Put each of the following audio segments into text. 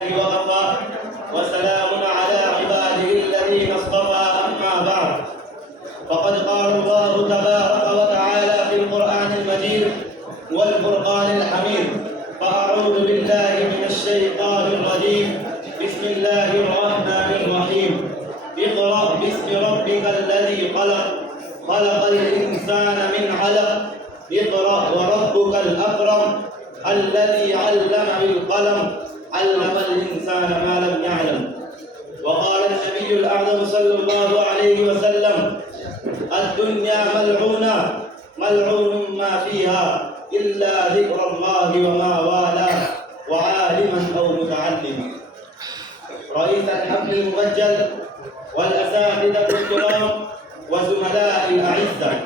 وكفى وسلام على عباده الذين اصطفى. أما بعد، فقد قال الله تبارك وتعالى في القرآن المجيد والفرقان الحميد: فأعوذ بالله من الشيطان الرجيم. بسم الله الرحمن الرحيم. اقرأ باسم ربك الذي خلق، خلق الإنسان من علق. اقرأ وربك الأكرم الذي علم بالقلم، علم الإنسان ما لم يعلم. وقال النبي الأعظم صلى الله عليه وسلم: الدنيا ملعونة، ملعون ما فيها إلا ذكر الله وما والاه، وعالما أو متعلم. رئيس الحفل المبجل والأساتذة الكرام وزملائي الأعزة،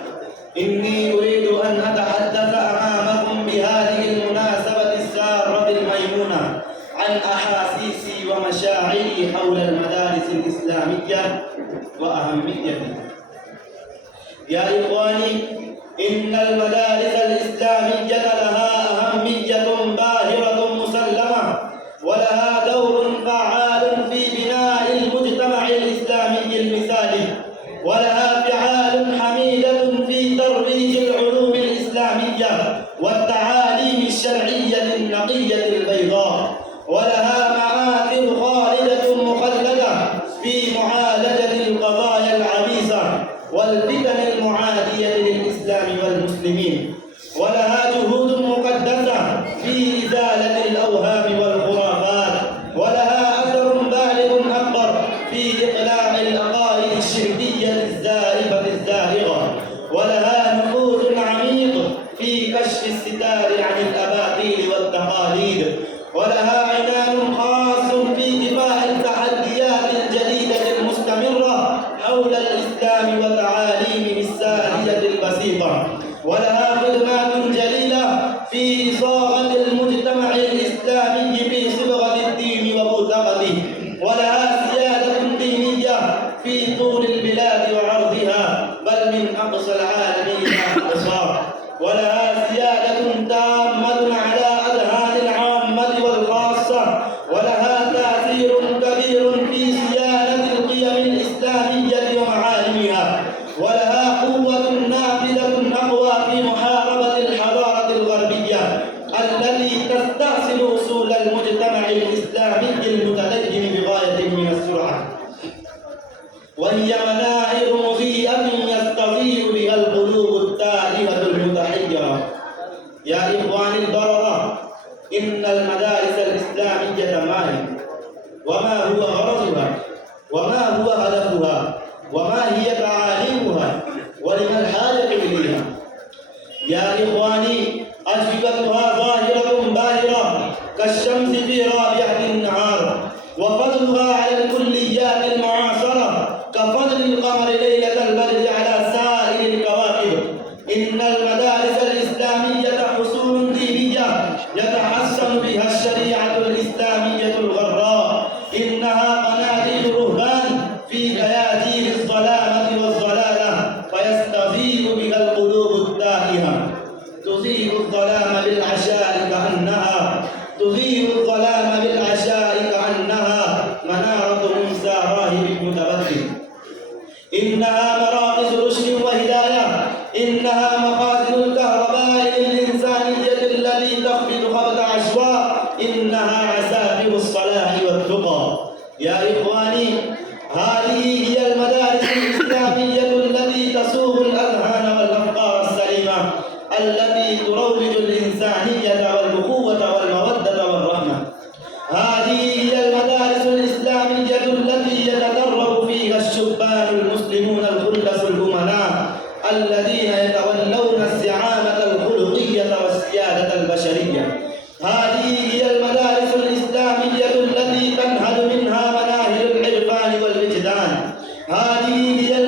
إني أريد أن أتحدث أمامكم بهذه المناسبة السارة الميمونة عن أحاسيسي ومشاعري حول المدارس الإسلامية وأهميتها. يا إخواني، إن المدارس الإسلامية لها أهمية باهرة مسلمة، ولها دور فعال في بناء المجتمع الإسلامي المثالي، ولها فعال حميدة في ترويج العلوم الإسلامية والتعاليم الشرعية النقية البيضاء، ولها مآثر خالدة مخلدة في معالجة القضايا العبيسة والفتن المعادية للإسلام والمسلمين، ولها جهود مقدسة في إزالة الأوهام والخرافات، ولها أثر بالغ أكبر في إقلاع العقائد الشركية الزائفة الزائغة، ولها نفوذ عميق في كشف الستار عن الأباطيل والتقاليد، ولها عنان خاص في دفاع التحديات الجديدة المستمرة حول الإسلام وتعاليمه الساهية البسيطة، ولها خدمات جليلة في صاغة المجتمع الإسلامي في صبغة الدين وبوتقته، ولها سيادة دينية في طول البلاد وعرضها، بل من أقصى العالم إلى أقصاه، ولها سيادة تامة على أذهان العامة والخاصة، ولها تأثير كبير في صيانة القيم الإسلامية ومعالمها، ولها قوة نافذة أقوى في محاربة الحضارة الغربية التي تستأصل أصول المجتمع الإسلامي المتدين بغاية من السرعة، وهي مناهر مضيئة يستضيء بها القلوب التائهة المتحيرة. يا إخواني البررة، إن المدارس الإسلامية ما هي؟ وما هو غرضها؟ وما هو هدفها؟ وما هي تعاليمها؟ ولما الحاجة إليها؟ يا إخواني، أجوبتها ظاهرة باهرة كالشمس في رابعة النهار، وفضلها على الكليات المعاصرة كفضل القمر ليلة البدر على سائر الكواكب. إن المدارس الإسلامية حصول دينية يتحسن بها الشريعة الإسلامية الغراء. إنها قناديل رهبان في دياجير الظلامة والضلالة، فيستضيء بها القلوب التائهة. تضيء الظلام بالعشاء كأنها منارة موسى راهب متبدل. إنها مراكز رشد وهداية. إنها مخازن الكهرباء للإنسانية التي تخبط خبط عشواء. إنها عساكر الصلاح والتقى. يا إخواني، هذه هي المدارس الإسلامية التي تصوغ الأذهان والأفكار السليمة، التي تروج الإنسانية والأخوة والمودة والرحمة. هذه هي المدارس الإسلامية التي يتدرب فيها الشبان المسلمون الخلص الأمناء، الذين يتولون الزعامة الخلقية والسيادة البشرية. هذه هي المدارس الإسلامية التي تنهل منها مناهل العرفان والوجدان. هذه هي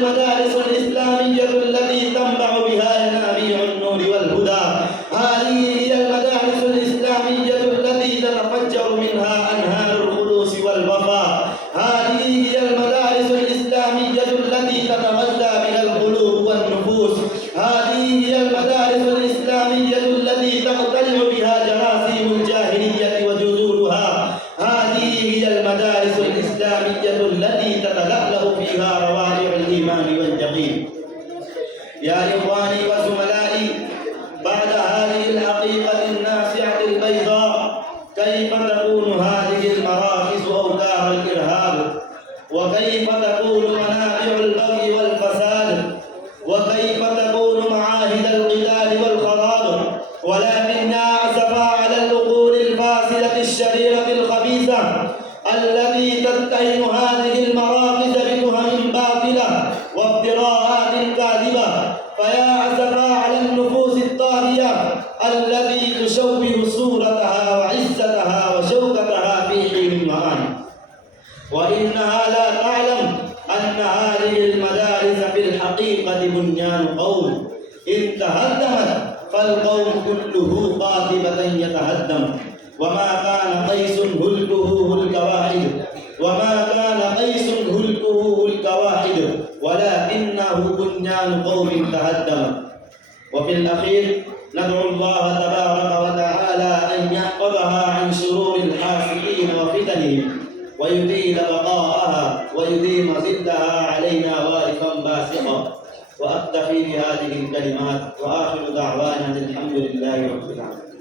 هي المدارس الإسلامية التي تتلألأ فيها روائع الإيمان واليقين. يا إخواني وزملائي، بعد هذه الحقيقة الناصعة البيضاء، كيف تكون هذه المراكز أوتار الإرهاب؟ وكيف تكون منابع البغي والفساد؟ وكيف تكون معاهد القتال والخراب؟ ولكن أسفا على العقول الفاسدة الشريرة الخبيثة التي تتهم هذه المراكز بتهم باطلة وافتراءات كاذبة. فيا أسفا على النفوس الطاغية التي تشوه صورتها وعزتها وشوكتها في حين وآن، وإنها لا تعلم أن هذه المدارس في الحقيقة بنيان قوم، إن تهدمت فالقوم كله قاطبة يتهدم. وما كان قيس هلكه هلك واحد، وما كان قيس هلكه هلك واحد، ولكنه بنيان قوم تهدم. وفي الأخير ندعو الله تبارك وتعالى أن يحفظها عن شرور الحاسدين وفتنهم، ويطيل بقاءها ويديم ظلها علينا واقفا باسقا. وأكتفي بهذه الكلمات، وآخر دعوانا الحمد لله رب العالمين.